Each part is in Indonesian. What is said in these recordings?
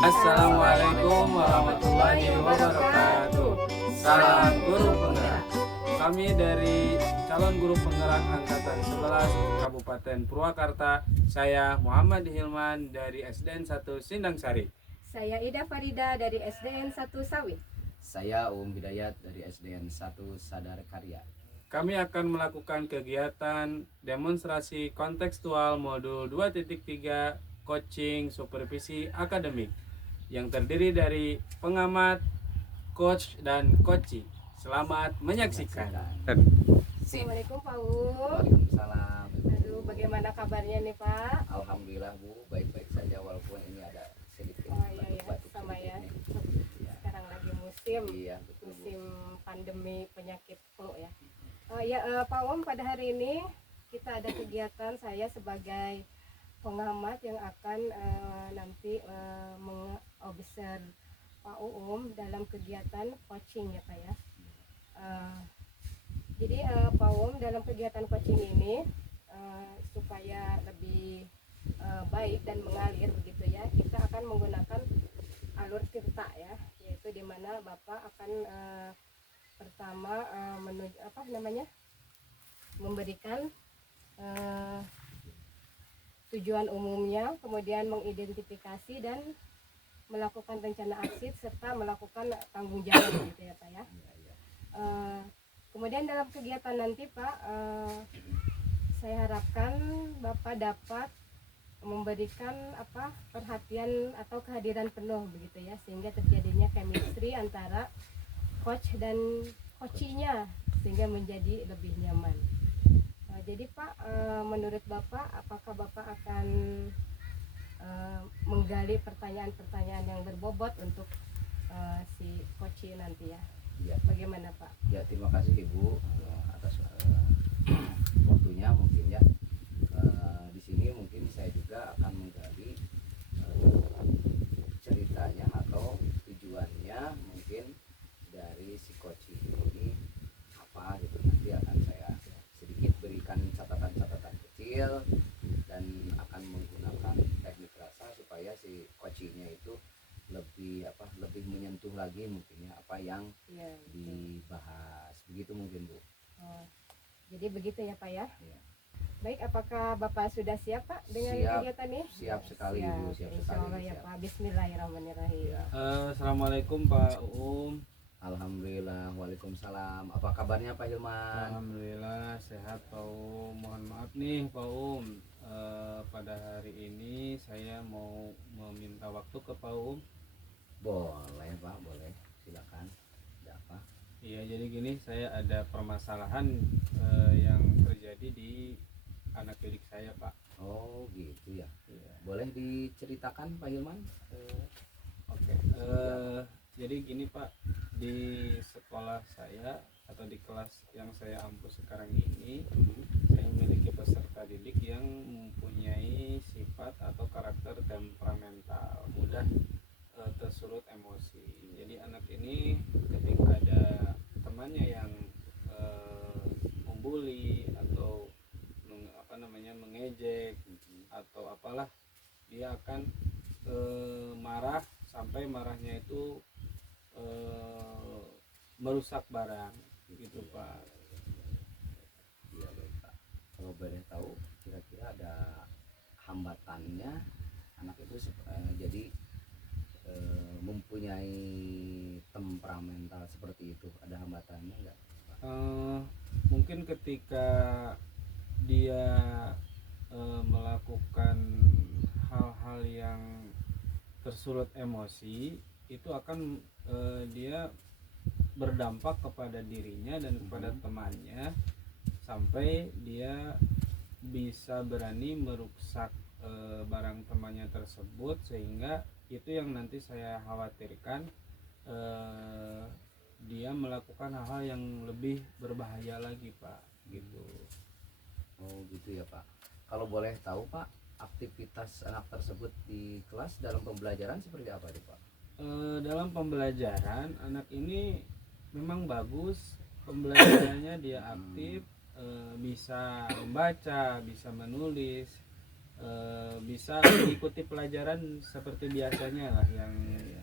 Assalamualaikum warahmatullahi wabarakatuh. Salam guru penggerak. Kami dari calon guru penggerak angkatan 11 Kabupaten Purwakarta. Saya Muhammad Hilman dari SDN 1 Sindang Sari. Saya Ida Farida dari SDN 1 Sawit. Saya Bidayat dari SDN 1 Sadar Karya. Kami akan melakukan kegiatan demonstrasi kontekstual modul 2.3 coaching supervisi akademik yang terdiri dari pengamat, coach, dan coachee. Selamat menyaksikan. Assalamualaikum Pak U. Waalaikumsalam. Aduh, bagaimana kabarnya nih Pak? Alhamdulillah Bu, baik-baik saja walaupun ini ada sedikit Oh iya ya, batuk-batuk sama ya. sedikit nih. Sekarang lagi musim Iya, betul Bu. musim pandemi penyakit flu ya. Pak Om, pada hari ini kita ada kegiatan saya sebagai pengamat yang akan nanti mengobserv Pak Om dalam kegiatan coaching ya Pak ya. Jadi Pak Om dalam kegiatan coaching ini supaya lebih baik dan mengalir begitu ya, kita akan menggunakan alur tirta ya, yaitu di mana Bapak akan pertama memberikan tujuan umumnya, kemudian mengidentifikasi dan melakukan rencana aksi serta melakukan tanggung jawab gitu ya Pak ya. Kemudian dalam kegiatan nanti Pak, saya harapkan Bapak dapat memberikan perhatian atau kehadiran penuh begitu ya, sehingga terjadinya chemistry antara coach dan coachee-nya sehingga menjadi lebih nyaman. Jadi Pak, menurut Bapak, apakah Bapak akan menggali pertanyaan-pertanyaan yang berbobot untuk si coachee nanti ya? Ya. Bagaimana Pak? Ya, terima kasih Ibu atas waktunya mungkin ya. Di sini mungkin saya juga akan menggali ceritanya atau tujuannya mungkin dari si coaching ini apa gitu. Nanti akan saya sedikit berikan catatan-catatan kecil dan akan menggunakan teknik rasa supaya si coachingnya itu lebih menyentuh lagi mungkin ya apa yang dibahas begitu mungkin Bu. Jadi begitu ya Pak ya. Ya. Baik, apakah Bapak sudah siap Pak dengan kegiatan ini? Siap sekali Bu, siap Insya sekali. Allah ya Pak. Bismillahirrahmanirrahim. Ya. Assalamualaikum Pak Alhamdulillah, waalaikumsalam. Apa kabarnya Pak Hilman? Alhamdulillah sehat Pak Mohon maaf nih Pak pada hari ini saya mau meminta waktu ke Pak Boleh Pak, boleh. Silakan. Ada apa? Iya, jadi gini, saya ada permasalahan yang terjadi di anak didik saya Pak. Oh gitu ya. Iya. Boleh diceritakan Pak Hilman? Oke. Jadi gini Pak, di sekolah saya atau di kelas yang saya ampu sekarang ini, saya memiliki peserta didik yang mempunyai sifat atau karakter temperamental, mudah tersulut emosi. Jadi anak ini ketika ada temannya yang membuli atau mengejek atau apalah, dia akan marah sampai marahnya itu merusak barang gitu Pak. Iya baik Pak. Kalau boleh tahu kira-kira ada hambatannya anak itu jadi mempunyai temperamental seperti itu, ada hambatannya enggak? Mungkin ketika dia melakukan hal-hal yang tersulut emosi, itu akan dia berdampak kepada dirinya dan kepada temannya sampai dia bisa berani merusak barang temannya tersebut, sehingga itu yang nanti saya khawatirkan dia melakukan hal-hal yang lebih berbahaya lagi Pak gitu. Oh gitu ya Pak. Kalau boleh tahu Pak, aktivitas anak tersebut di kelas dalam pembelajaran seperti apa tuh Pak? Dalam pembelajaran anak ini memang bagus pembelajarannya, dia aktif, bisa membaca, bisa menulis, bisa mengikuti pelajaran seperti biasanya lah yang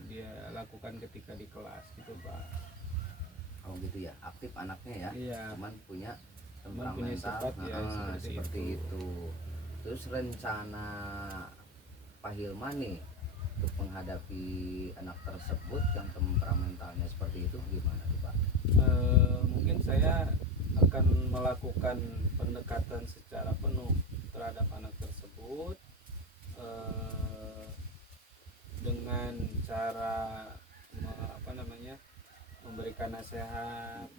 dia lakukan ketika di kelas gitu Pak. Oh gitu ya, aktif anaknya ya, Iya. cuman punya Cuman punya temperamental sifat ya seperti itu. Terus rencana Pak Hilman nih untuk menghadapi anak tersebut yang temperamentalnya seperti itu gimana tuh Pak? Mungkin saya akan melakukan pendekatan secara penuh terhadap anak tersebut dengan cara memberikan nasihat,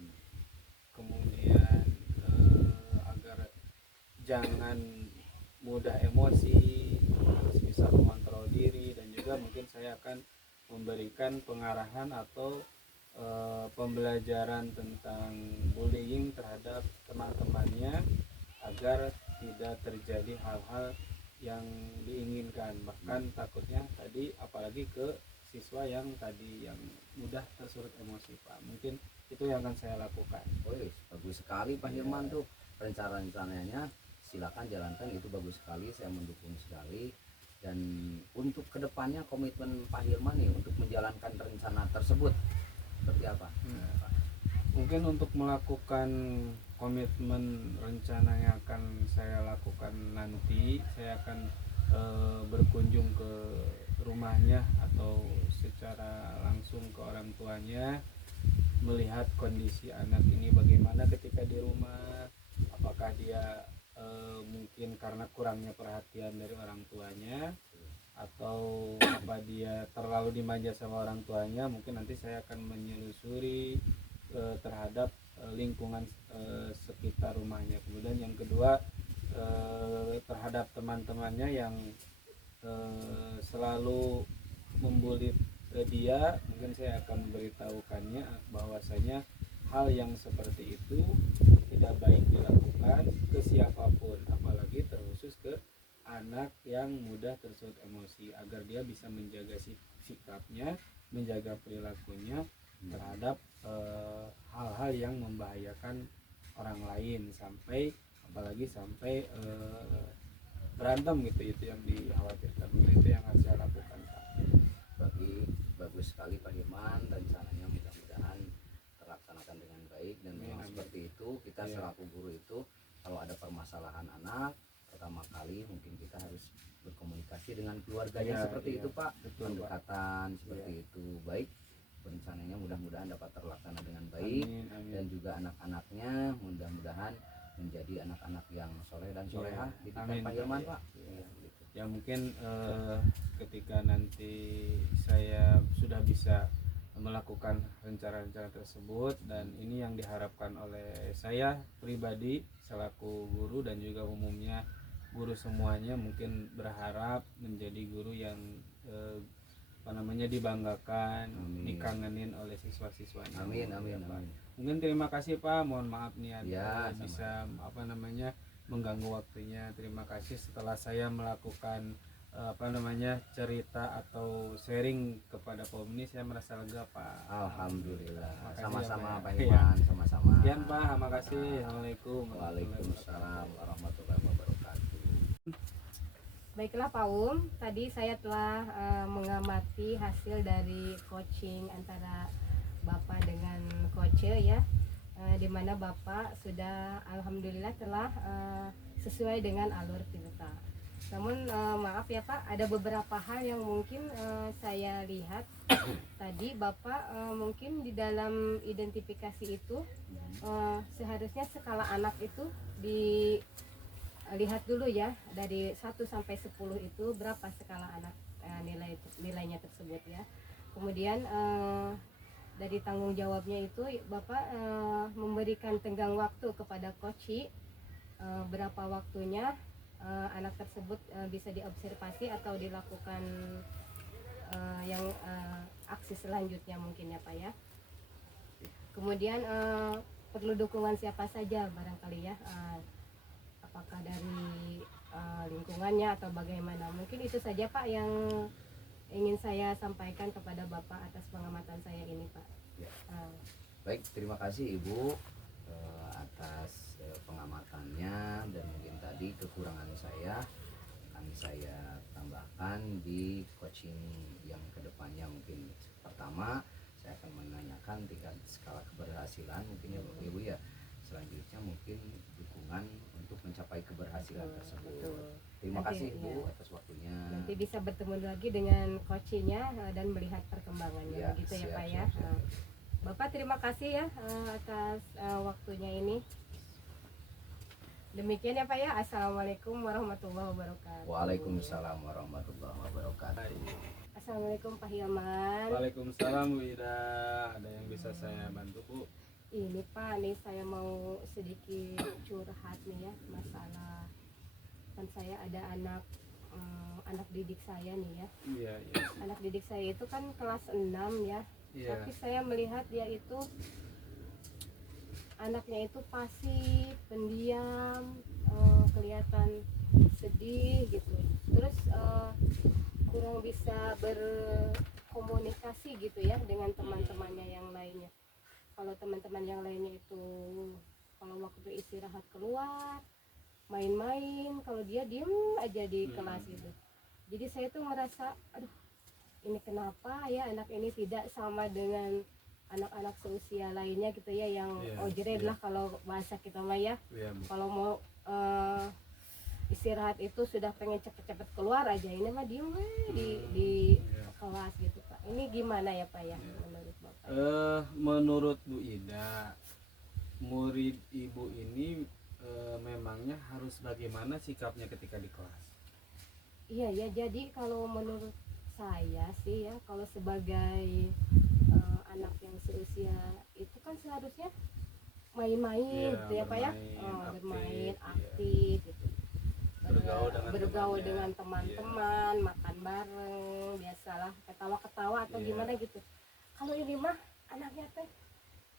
kemudian agar jangan mudah emosi, harus bisa mengontrol diri, dan juga mungkin saya akan memberikan pengarahan atau pembelajaran tentang bullying terhadap teman-temannya agar tidak terjadi hal-hal yang diinginkan, bahkan takutnya tadi apalagi ke siswa yang tadi yang mudah tersulut emosi Pak. Mungkin itu yang akan saya lakukan. Wih, bagus sekali Pak Hilman tuh rencana-rencananya, silakan jalankan, itu bagus sekali, saya mendukung sekali. Dan untuk kedepannya komitmen Pak Hilman nih untuk menjalankan rencana tersebut seperti apa? Pak? Mungkin untuk melakukan komitmen rencana yang akan saya lakukan nanti, saya akan berkunjung ke rumahnya atau secara langsung ke orang tuanya, melihat kondisi anak ini bagaimana ketika di rumah, apakah dia mungkin karena kurangnya perhatian dari orang tuanya, atau apa dia terlalu dimanja sama orang tuanya. Mungkin nanti saya akan menyelusuri terhadap lingkungan sekitar rumahnya. Kemudian yang kedua, terhadap teman-temannya yang selalu membuli dia, mungkin saya akan memberitahukannya bahwasanya hal yang seperti itu tidak baik dilakukan ke siapapun, apalagi terkhusus ke anak yang mudah tersulut emosi, agar dia bisa menjaga sikapnya, menjaga perilakunya terhadap hal-hal yang membahayakan orang lain, sampai apalagi sampai berantem gitu, itu yang dikhawatirkan. Itu yang harus saya lakukan Pak. Bagus sekali Pak Hilman, rencananya mudah-mudahan terlaksanakan dengan baik. Dan memang seperti itu, kita selaku guru itu kalau ada permasalahan anak, pertama kali mungkin kita harus berkomunikasi dengan keluarganya seperti itu Pak. Betul, pendekatan Pak. seperti itu baik, rencananya mudah-mudahan dapat terlaksana dengan baik. Amin. Dan juga anak-anaknya mudah-mudahan menjadi anak-anak yang soleh dan solehah di Pak Hilman Pak. Ya mungkin ketika nanti saya sudah bisa melakukan rencana-rencana tersebut, dan ini yang diharapkan oleh saya pribadi selaku guru dan juga umumnya guru semuanya, mungkin berharap menjadi guru yang dibanggakan, dikangenin oleh siswa-siswanya. Amin. Mungkin terima kasih Pak, mohon maaf nih ya, bisa mengganggu waktunya. Terima kasih. Setelah saya melakukan cerita atau sharing kepada Pak Omni, saya merasa lega Pak. Alhamdulillah. Makasih Sama-sama ya, Pak Hilman, sama-sama. Sekian Pak, makasih. Assalamualaikum. Waalaikumsalam warahmatullahi wabarakatuh. Baiklah Pak tadi saya telah mengamati hasil dari coaching antara Bapak dengan Coach ya, di mana Bapak sudah alhamdulillah telah sesuai dengan alur kita. Namun maaf ya Pak, ada beberapa hal yang mungkin saya lihat tadi Bapak mungkin di dalam identifikasi itu seharusnya skala anak itu dilihat dulu ya, dari 1 sampai 10 itu berapa skala anak nilainya tersebut ya. Kemudian dari tanggung jawabnya itu Bapak memberikan tenggang waktu kepada coach, berapa waktunya anak tersebut bisa diobservasi atau dilakukan yang aksi selanjutnya mungkin ya Pak ya. Kemudian perlu dukungan siapa saja barangkali ya, apakah dari lingkungannya atau bagaimana. Mungkin itu saja Pak yang ingin saya sampaikan kepada Bapak atas pengamatan saya ini Pak. Baik, terima kasih Ibu atas pengamatannya, dan mungkin tadi kekurangan saya akan saya tambahkan di coaching yang kedepannya. Mungkin pertama saya akan menanyakan tingkat skala keberhasilan mungkin ya Bapak Ibu ya. Selanjutnya mungkin dukungan untuk mencapai keberhasilan tersebut. Betul. Terima Nanti, kasih Bu ya. atas waktunya. Nanti bisa bertemu lagi dengan coachnya dan melihat perkembangannya Ya, gitu ya siap, Pak ya. siap, siap. Bapak terima kasih ya atas waktunya ini. Demikian ya Pak ya. Assalamualaikum warahmatullahi wabarakatuh. Waalaikumsalam warahmatullahi wabarakatuh. Assalamualaikum Pak Hilman. Waalaikumsalam Bu Ida. Ada yang bisa saya bantu Bu? Ini Pak, nih saya mau sedikit curhat nih ya masalah kan saya ada anak didik saya nih ya. Iya, iya. Anak didik saya itu kan kelas 6 ya. Iya. Tapi saya melihat dia itu anaknya itu pasif, pendiam, kelihatan sedih gitu. Terus kurang bisa berkomunikasi gitu ya dengan teman-temannya yang lainnya. Kalau teman-teman yang lainnya itu kalau waktu istirahat keluar main-main, kalau dia diem aja di kelas gitu. Jadi saya tuh merasa, aduh ini kenapa ya anak ini tidak sama dengan anak-anak seusia lainnya gitu ya yang ojred lah kalau bahasa kita mah ya. Iya, Bu. Kalau mau istirahat itu sudah pengen cepet-cepet keluar aja, ini mah diem di Iya. kelas gitu Pak. Ini gimana ya Pak ya menurut Bapak? Menurut Bu Ida, murid Ibu ini memangnya harus bagaimana sikapnya ketika di kelas? Iya ya, jadi kalau menurut saya sih ya, kalau sebagai anak yang seusia itu kan seharusnya main-main gitu ya Pak ya, bermain aktif gitu, bergaul dengan teman-teman, makan bareng, biasalah ketawa-ketawa atau gimana gitu. Kalau ini mah anaknya teh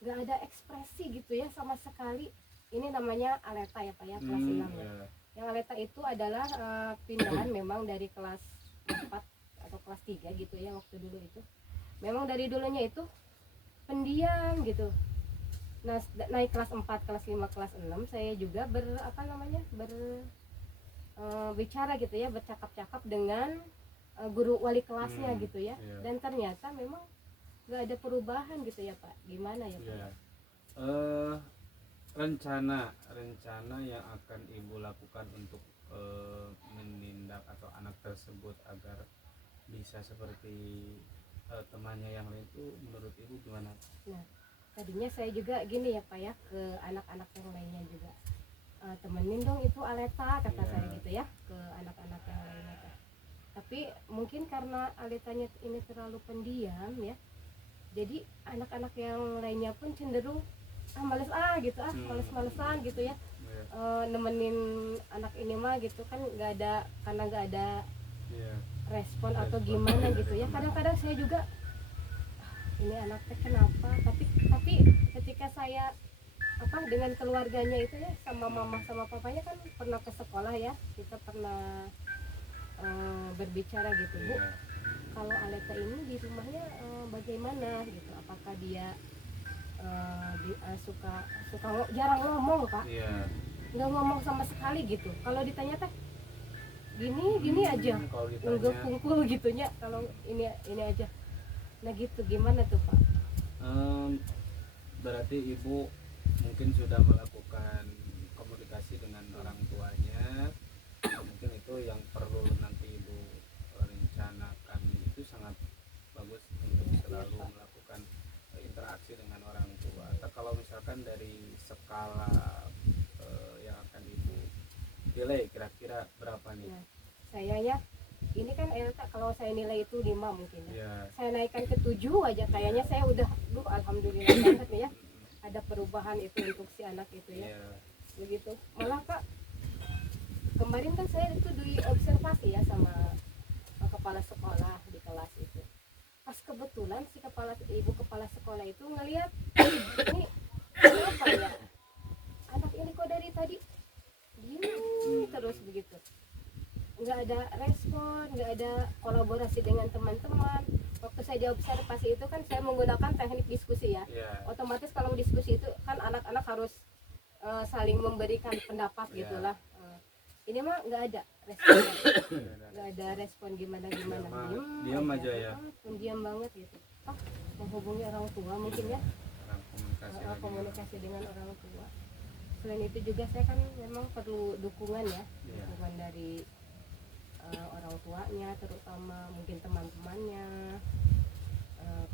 nggak ada ekspresi gitu ya sama sekali. Ini namanya aleta ya Pak ya, kelas 6 ya. Yang aleta itu adalah pindahan memang dari kelas 4 atau kelas 3 gitu ya waktu dulu itu. Memang dari dulunya itu pendiam gitu. Nah, naik kelas 4, kelas 5, kelas 6 saya juga bicara gitu ya, bercakap-cakap dengan guru wali kelasnya gitu ya. Dan ternyata memang nggak ada perubahan gitu ya Pak. Gimana ya Pak? Rencana yang akan Ibu lakukan untuk menindak atau anak tersebut agar bisa seperti temannya yang lain itu menurut Ibu gimana? Nah, tadinya saya juga gini ya Pak ya, ke anak-anak yang lainnya juga, temenin dong itu aleta kata saya gitu ya ke anak-anak yang lainnya. Tapi mungkin karena aletanya ini terlalu pendiam ya, jadi anak-anak yang lainnya pun cenderung males gitu, males-malesan gitu ya, nemenin anak ini mah gitu kan, karena nggak ada respon atau gimana gitu ya. Kadang-kadang saya juga ini anaknya kenapa, tapi ketika saya dengan keluarganya itu ya, sama mama sama papanya kan pernah ke sekolah ya, kita pernah berbicara gitu, Bu, kalau aleta ini di rumahnya bagaimana gitu, apakah dia suka jarang ngomong Pak, nggak ngomong sama sekali gitu. Kalau ditanya teh gini aja, unggah pungkul gitunya, kalau ini aja. Nah gitu, gimana tuh Pak? Berarti Ibu mungkin sudah melakukan komunikasi dengan orang tuanya. Mungkin itu yang perlu nanti Ibu rencanakan, itu sangat bagus untuk selalu melakukan interaksi dengan orang tua. Kalau misalkan dari skala yang akan Ibu nilai kira-kira berapa nih? Nah, saya ya ini kan kalau saya nilai itu 5 mungkin ya. Saya naikkan ke 7 aja, kayaknya saya udah alhamdulillah banget nih ya, ada perubahan itu untuk si anak itu ya. Begitu. Malah Pak, kemarin kan saya itu diobservasi ya sama kepala sekolah di kelas itu. Pas kebetulan si ibu kepala sekolah itu ngelihat, ini kenapa ya anak ini kok dari tadi gini terus begitu, nggak ada respon, nggak ada kolaborasi dengan teman-teman. Waktu saya diobservasi itu kan saya menggunakan teknik diskusi ya. Otomatis kalau diskusi itu kan anak-anak harus saling memberikan pendapat gitulah. Ini mah nggak ada respon, Nggak ada nggak ada respon gimana gimana, Diam aja ya. pendiam banget gitu. Menghubungi orang tua mungkin ya, Orang komunikasi lagi. komunikasi dengan orang tua. Selain itu juga saya kan memang perlu dukungan ya, Iya. dukungan dari orang tuanya, terutama mungkin teman-temannya.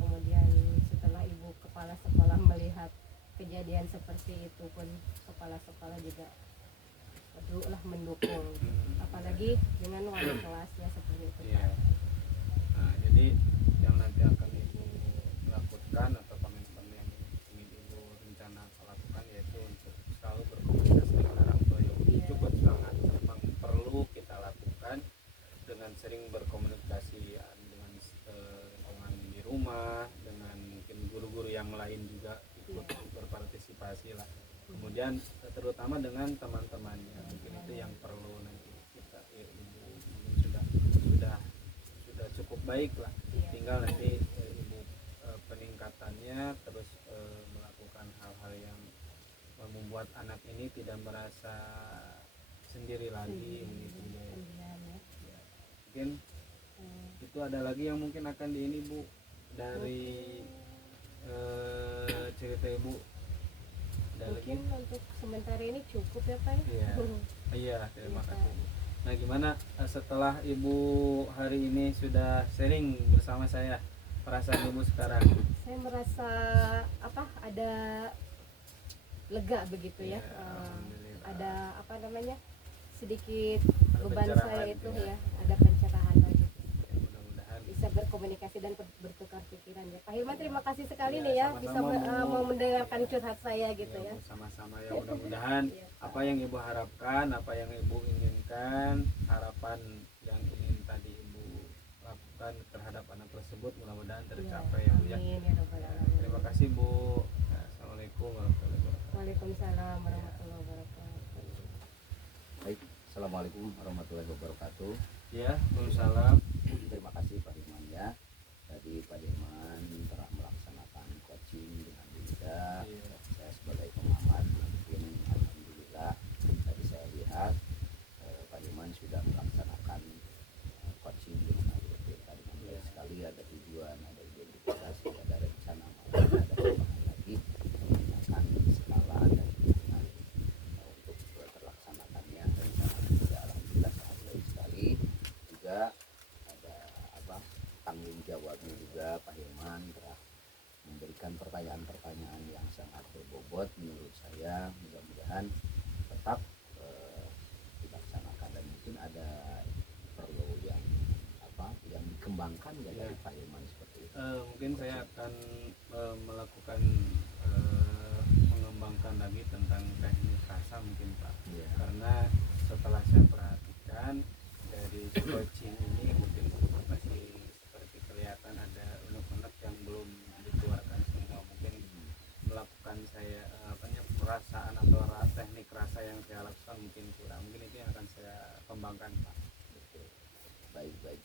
Kemudian setelah ibu kepala sekolah melihat kejadian seperti itu pun, kepala sekolah juga perlulah mendukung, apalagi dengan wali kelasnya seperti itu. Iya. Nah, jadi yang nanti akan ibu lakukan atau komitmen yang ingin ibu rencana lakukan yaitu untuk selalu berkomunikasi dengan orang tua yang Iya. cukup sangat memang perlu kita lakukan, dengan sering berkomunikasi ya, dengan lingkungan di rumah, dengan mungkin guru-guru yang lain juga ikut berpartisipasi lah. Kemudian terutama dengan teman-temannya, mungkin itu yang perlu nanti kita ya, ibu mungkin sudah cukup baik lah. Iya. Tinggal nanti ibu peningkatannya terus melakukan hal-hal yang membuat anak ini tidak merasa sendiri lagi gitu ya. Pendiam ya. Ya, mungkin itu ada lagi yang mungkin akan di ini Bu dari cerita ibu. Ada lagi? Mungkin untuk sementara ini cukup ya Pak. Iya. Iya, terima kasih Bu. Nah, gimana setelah ibu hari ini sudah sharing bersama saya, perasaan ibu sekarang? Saya merasa ada lega begitu ya. Iya, alhamdulillah. Ada sedikit Ada beban pencerahan saya itu ya. ya, ada pencerahan lagi, Ya, mudah-mudahan bisa berkomunikasi dan bertukar pikiran ya. Pak Hilman, terima kasih sekali Ya, nih ya, sama-sama, bisa Bu. mau mendengarkan curhat saya gitu ya, ya. Bu, sama-sama ya, mudah-mudahan Iya, Pak. apa yang ibu harapkan, apa yang ibu inginkan, harapan yang ingin tadi ibu lakukan terhadap anak tersebut mudah-mudahan tercapai ya, Bu, ya. Amin ya Rabbal Alamin. Terima kasih Bu. Ya, Assalamualaikum warahmatullahi wabarakatuh. Waalaikumsalam warahmatullahi wabarakatuh. Baik, assalamualaikum warahmatullahi wabarakatuh. Ya, Waalaikumsalam. Terima kasih Pak Dirman ya. Tadi Pak Dirman telah melaksanakan coaching dengan Linda. Iya. Saya sebagai pengamat mungkin alhamdulillah tadi saya lihat Pak Dirman sudah melaksanakan coaching dengan ADP tadi dengan baik sekali, ada tujuan, ada identifikasi, ada rencana, maupun ada tambahan lagi menggunakan skala dan hitungan untuk terlaksanakannya rencana juga alhamdulillah sangat baik sekali. Juga ada tanggung jawabnya juga Pak Hilman telah memberikan pertanyaan-pertanyaan yang sangat berbobot menurut saya, mudah-mudahan tetap dilaksanakan dan mungkin ada perlu yang dikembangkan ya dari Pak Hilman seperti itu. Mungkin saya akan melakukan mengembangkan lagi tentang teknik rasa mungkin Pak. Iya. Karena setelah saya perhatikan dari coaching ini mungkin masih seperti kelihatan ada unek-unek yang belum dikeluarkan semua, mungkin melakukan saya perasaan atau teknik rasa yang saya lakukan mungkin kurang, mungkin itu yang akan saya kembangkan Pak. Betul. Baik.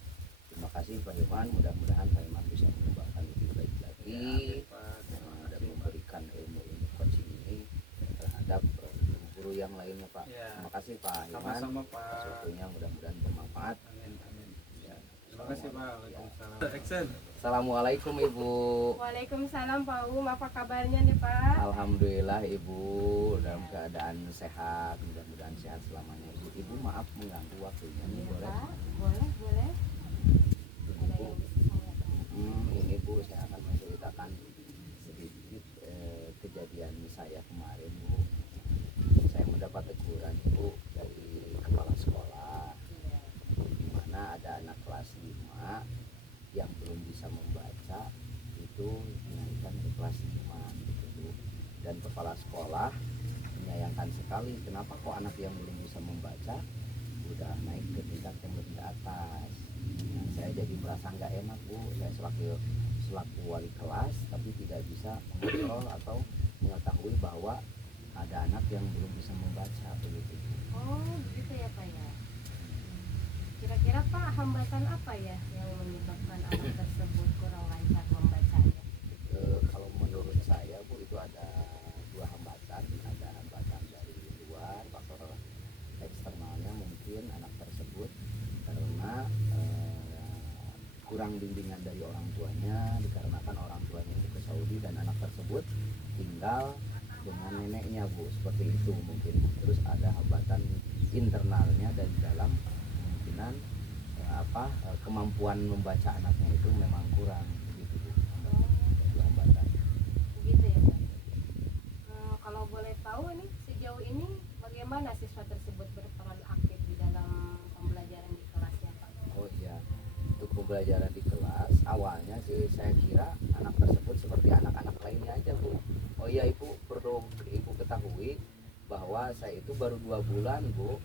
Terima kasih Pak Hilman, mudah-mudahan Pak Hilman bisa mengembangkan lebih baik lagi Ya, Pak. Terima dan kasih, Pak. memberikan ilmu-ilmu coaching ini terhadap guru-guru yang lainnya Pak. Ya. Terima kasih Pak Hilman. Sama-sama Pak. Atas waktunya mudah-mudahan bermanfaat. Amin. Ya. Terima kasih Pak. Waalaikumsalam. Action. Assalamualaikum Ibu. Waalaikumsalam Pak apa kabarnya nih Pak? Alhamdulillah Ibu dalam keadaan sehat, mudah-mudahan sehat selamanya Ibu. Ibu maaf mengganggu waktunya nih, Iya, boleh? Pak, boleh. Ada Ibu, yang bisa saya tanya? ini Bu saya akan menceritakan sedikit kejadian saya kemarin Bu. Saya mendapat teguran Ibu dari kepala sekolah, Iya. di mana ada anak kelas 5 yang belum bisa membaca, itu dinaikkan ke kelas 5 gitu. Dan kepala sekolah menyayangkan sekali, kenapa kok anak yang belum bisa membaca udah naik ke tingkat yang lebih atas. Nah, saya jadi merasa nggak enak Bu, saya selaku wali kelas tapi tidak bisa mengontrol atau mengetahui bahwa ada anak yang belum bisa membaca begitu. Oh begitu ya Pak ya. Kira-kira Pak hambatan apa ya yang menyebabkan anak tersebut kurang lancar membacanya? Kalau menurut saya Bu itu ada dua hambatan, ada hambatan dari luar, faktor eksternalnya mungkin anak tersebut memang bimbingan dari orang tuanya, dikarenakan orang tuanya itu ke Saudi dan anak tersebut tinggal dengan neneknya Bu, seperti itu mungkin. Terus ada hambatan internalnya dan dalam kemungkinan kemampuan membaca anaknya itu memang kurang begitu Bu. Itu hambatan. Begitu ya Pak. Kalau boleh tahu ini sejauh ini bagaimana siswa tersebut berperan aktif di dalam pembelajaran di kelasnya Pak? Oh iya, untuk pembelajaran di kelas awalnya sih saya kira anak tersebut seperti anak-anak lainnya aja Bu. Oh iya, Ibu perlu Ibu ketahui bahwa saya itu baru 2 bulan Bu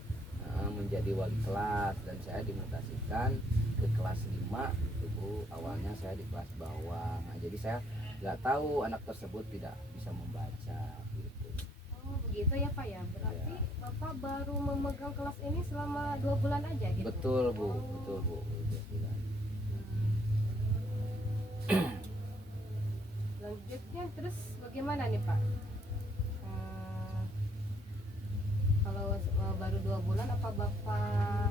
menjadi wali kelas, dan saya dimutasikan ke kelas 5 itu Bu. Awalnya saya di kelas bawah, nah, jadi saya nggak tahu anak tersebut tidak bisa membaca gitu. Oh begitu ya Pak ya, berarti Ya. Bapak baru memegang kelas ini selama 2 bulan aja gitu? Betul Bu, Oh. betul Bu. 2 bulan. Selanjutnya terus bagaimana nih Pak? Kalau baru 2 bulan apa Bapak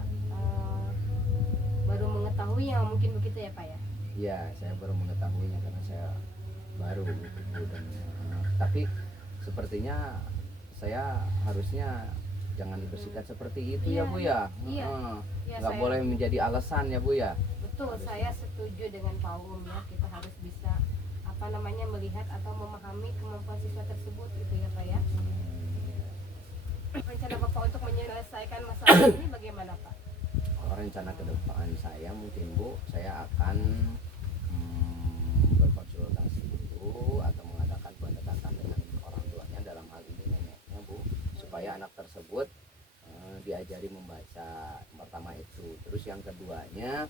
baru mengetahui yang mungkin begitu ya Pak ya? Iya, saya baru mengetahuinya karena saya baru gitu Bu. Dan tapi sepertinya saya harusnya jangan dibersihkan seperti itu Iya, ya Bu ya. iya. Ya, Nggak saya- boleh menjadi alasan ya Bu ya. Betul, saya setuju dengan Pak Um ya. Kita harus bisa melihat atau memahami kemampuan siswa tersebut gitu ya Pak ya. Rencana Bapak untuk menyelesaikan masalah ini bagaimana Pak? Kalau rencana ke depan saya mungkin Bu, saya akan berkonsultasi dulu atau mengadakan pendekatan dengan orang tuanya, dalam hal ini neneknya Bu, supaya anak tersebut diajari membaca. Pertama itu. Terus yang keduanya,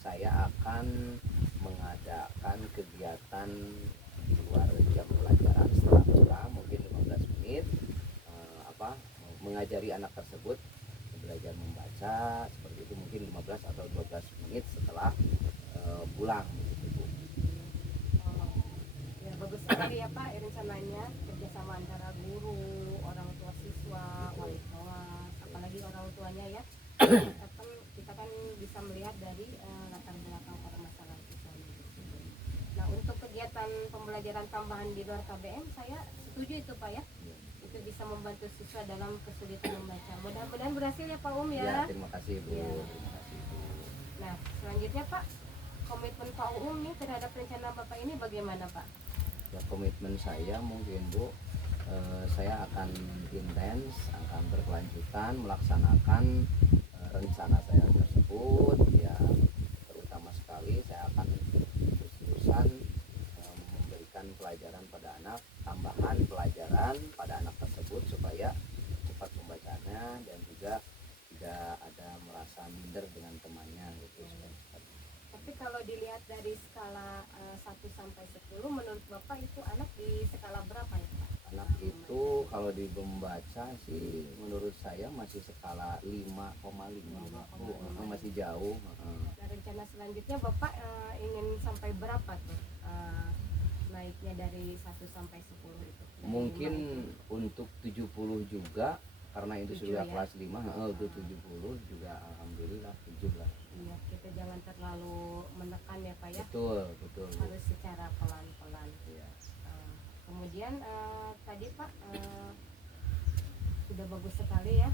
saya akan mengadakan kegiatan di luar jam pelajaran setelah mungkin 15 menit mengajari anak tersebut belajar membaca seperti itu, mungkin 15 atau 12 menit setelah pulang gitu Bu. Oh, ya bagus sekali ya Pak rencananya, kerjasama antara guru, orang tua siswa, wali kelas, apalagi orang tuanya ya. Kita kan bisa melihat dari latar belakang permasalahan siswa. Nah untuk kegiatan pembelajaran tambahan di luar KBM saya setuju itu Pak ya. Itu bisa membantu siswa dalam kesulitan membaca. Mudah-mudahan berhasil ya Pak Um Ya, ya. terima kasih Bu. Ya. Terima kasih Bu. Nah selanjutnya Pak, komitmen Pak Um nih terhadap rencana Bapak ini bagaimana Pak? Ya, komitmen saya mungkin Bu, saya akan intens, akan berkelanjutan melaksanakan rencana saya tersebut ya. Terutama sekali saya akan terus-terusan memberikan pelajaran pada anak, tambahan pelajaran pada anak tersebut supaya cepat membacanya dan juga tidak ada merasa minder dengan temannya gitu. Tapi kalau dilihat dari skala 1 sampai 10, menurut Bapak itu anak di skala berapa ya Pak? Anak itu kalau di membaca sih menurut saya masih skala 5,5 masih jauh. Nah rencana selanjutnya Bapak ingin sampai berapa tuh naiknya dari 1 sampai 10 itu? Dari Mungkin 5 itu. untuk 70 juga karena itu 7 sudah ya? kelas 5, untuk 70 juga alhamdulillah 7 lah. Iya, kita jangan terlalu menekan ya Pak ya. Betul, betul. Bu. Harus secara pelan-pelan. Iya. Kemudian tadi Pak sudah bagus sekali ya,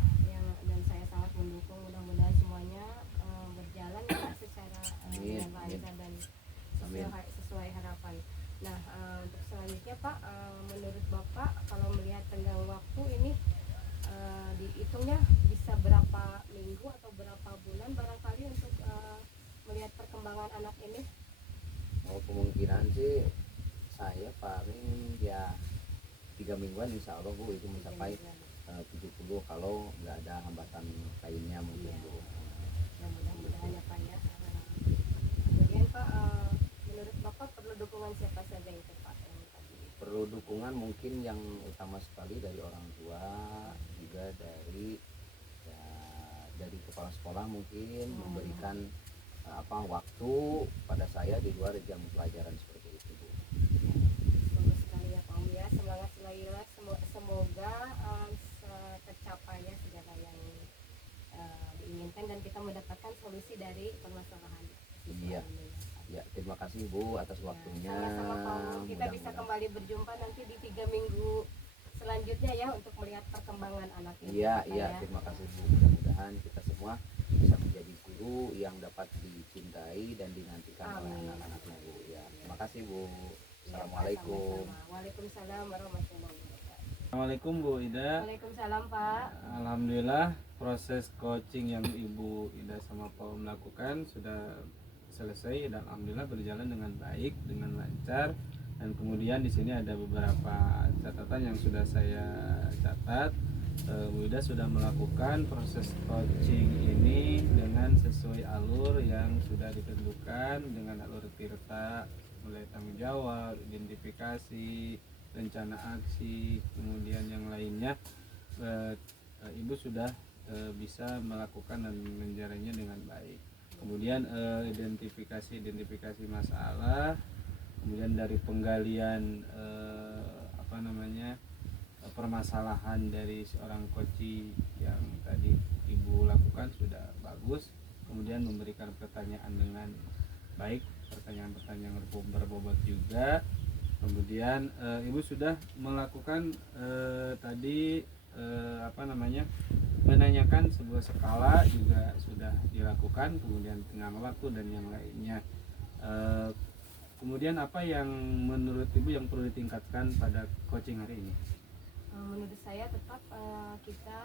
dan saya sangat mendukung, mudah-mudahan semuanya berjalan ya Pak, secara dengan lancar dan sesuai harapan. Nah untuk selanjutnya Pak, menurut Bapak kalau melihat tenggang waktu ini dihitungnya bisa berapa minggu atau berapa bulan barangkali untuk melihat perkembangan anak ini? Kemungkinan sih saya paling ya 3 mingguan insya Allah Bu itu mencapai 70 kalau nggak ada hambatan lainnya mungkin Bu. Ya, mudah-mudahan ya Pak ya. Kemudian Pak, menurut Bapak perlu dukungan siapa saja itu Pak? Perlu dukungan mungkin yang utama sekali dari orang tua, juga dari kepala sekolah mungkin memberikan waktu pada saya di luar jam pelajaran seperti itu Bu. Bagus sekali ya Pak ya, semangat selalu, semoga tercapai ya segala yang diinginkan dan kita mendapatkan solusi dari permasalahan siswa Iya. ini. Ya, terima kasih Bu atas waktunya. Sama-sama Pak. Kita bisa kembali berjumpa nanti di 3 minggu selanjutnya ya untuk melihat perkembangan anak ini. Iya, Pak, iya, ya. terima kasih Bu. Mudah-mudahan kita semua bisa menjadi guru yang dapat dicintai dan dinantikan oleh Amin. anak-anaknya Bu. Ya, terima kasih Bu. Ya, Assalamualaikum. sama-sama. Waalaikumsalam warahmatullahi wabarakatuh. Assalamualaikum Bu Ida. Waalaikumsalam Pak. Alhamdulillah proses coaching yang Ibu Ida sama Pak Om lakukan sudah selesai dan alhamdulillah berjalan dengan baik, dengan lancar. Dan kemudian di sini ada beberapa catatan yang sudah saya catat. Bu Ida sudah melakukan proses coaching ini dengan sesuai alur yang sudah ditentukan, dengan alur tirta, mulai tanggung jawab, identifikasi, rencana aksi, kemudian yang lainnya. Ibu sudah bisa melakukan dan menjalaninya dengan baik. Kemudian identifikasi masalah, kemudian dari penggalian permasalahan dari seorang coach yang tadi Ibu lakukan sudah bagus. Kemudian memberikan pertanyaan dengan baik, pertanyaan-pertanyaan berbobot juga. Kemudian Ibu sudah melakukan tadi menanyakan sebuah skala juga sudah dilakukan, kemudian tengah waktu dan yang lainnya. Kemudian apa yang menurut Ibu yang perlu ditingkatkan pada coaching hari ini? Menurut saya tetap kita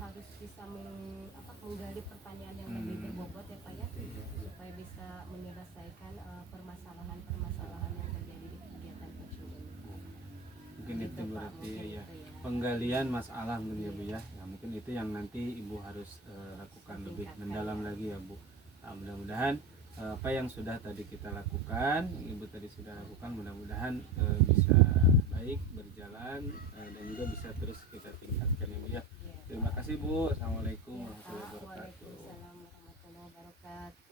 harus bisa menggali pertanyaan yang lebih berbobot ya Pak ya, supaya bisa menyelesaikan permasalahan-permasalahan yang terjadi di kegiatan coaching ini. Mungkin Gitu, itu Pak, berarti mungkin ya itu ya. penggalian masalah mungkin ya Bu ya. Mungkin itu yang nanti Ibu harus lakukan lebih Tingkatkan, mendalam ya. lagi ya Bu. Nah, mudah-mudahan apa yang sudah tadi kita lakukan, yang Ibu tadi sudah lakukan, mudah-mudahan bisa baik berjalan dan juga bisa terus kita tingkatkan ya Bu ya. Iya, Terima kasih Bu. Assalamualaikum Pak. warahmatullahi wabarakatuh. Waalaikumsalam warahmatullahi wabarakatuh.